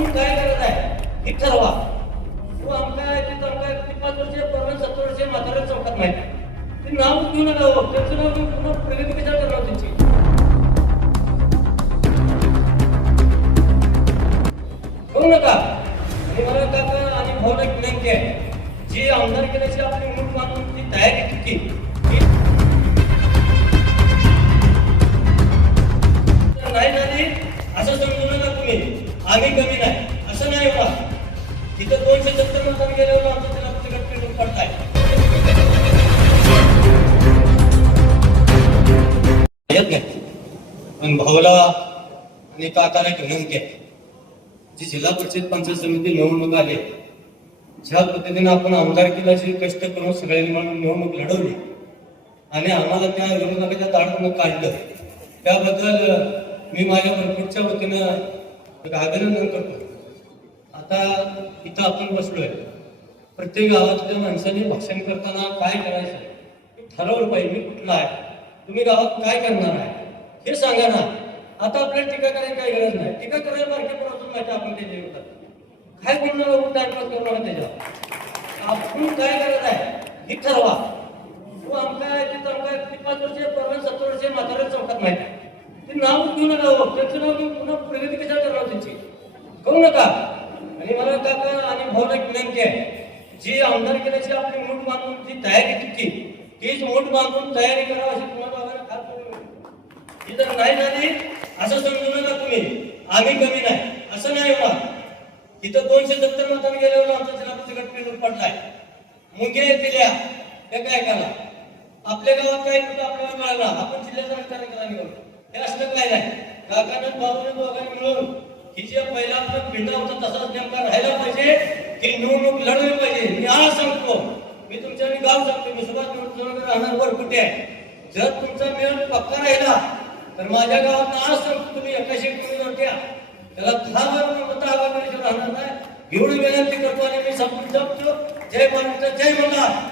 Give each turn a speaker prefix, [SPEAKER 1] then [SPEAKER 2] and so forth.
[SPEAKER 1] आपण काय करत आहे हे ठरवा तू आमका आहे ते तमका आहे, ते पाच वर्ष परवा सत्तर वर्ष म्हाताऱ्या चौकात माहिती ते नाव घेऊ नका हो. त्यांचं नाव घेऊन पूर्ण प्रगती कशा करणार त्यांची? करू नका. आणि मला काका आणि भावना विनंती आहे. जी आमदार केल्याची आपली मूळ मानून ती तयारी किती आम्ही कमी नाही. असं नाही बा तिथं दोनशे सत्तर मतांनी गेल्यावर आमचं त्याला तिकट पडताय. पण भाऊला आणि काकाला एक विनंती आहे जी जिल्हा परिषद पंचायत समिती निवडणूक आली ज्या पद्धतीने आपण आमदारकीला जे कष्ट करून सगळ्यांनी म्हणून निवडणूक लढवली आणि आम्हाला त्या विरोधकाच्या ताडून काढलं त्याबद्दल मी माझ्या भरपूरच्या वतीनं एक अभिनंदन करतो. आता इथं आपण बसलोय. प्रत्येक गावातल्या माणसाने भाषण करताना काय करायचं? हे ठरवलं पाहिजे मी कुठला आहे? तुम्ही गावात काय करणार आहे? हे सांगा ना. आता आपल्याला टीका करायला काही गरज नाही. टीका करायला मार्केट प्रवचन माहिती आपण त्याच्या विरोधात. काय बोलणार टाइमपास करणार त्याच्यावर. आपण काय करत आहे? हे ठरवा. तू आमच्या आहे. पाच वर्ष परवा सत्तर वर्ष म्हाताऱ्या चौकात माहिती आहे. ते नाव घेऊ नका हो. त्यांचं नाव घेऊन पुन्हा पुढे करू नका. आणि मला काका आणि भाऊला एक विनंती आहे. जी आमदार केल्याची आपली मूठ बांधून ती तयारी किती तीच मूठ बांधून तयारी करा अशी तुम्हाला दोघांना खात ही जर नाही झाली असं समजू नका तुम्ही. आम्ही कमी नाही. असं नाही होणार. इथं दोनशे सत्तर मतांनी गेल्यावर आमचा जिल्हा तिकट पिढून पडलाय मुंगे येतील या हे काय करा? आपल्या गावात काय कुठं आपल्याला मिळाला आपण जिल्ह्याचा विचार करा निवडतो हे असलं काय नाही. काकानं बाबूने दोघांनी मिळून की जे पहिला आपलं पिंडा होता तसाच नेमका राहायला पाहिजे की निवडणूक लढवली पाहिजे? मी आज सांगतो. मी तुमच्या मी गाव सांगतो मी सुभाष निवडणूक राहणार वर कुठे आहे? जर तुमचा मेळ पक्का राहिला तर माझ्या गावात आज सांगतो तुम्ही एकाशे कोणी द्या. त्याला दहा हजार मत आगामी राहणार नाही. एवढी विनंती करतो आणि मी संपून जपतो जय महाराष्ट्र जय मला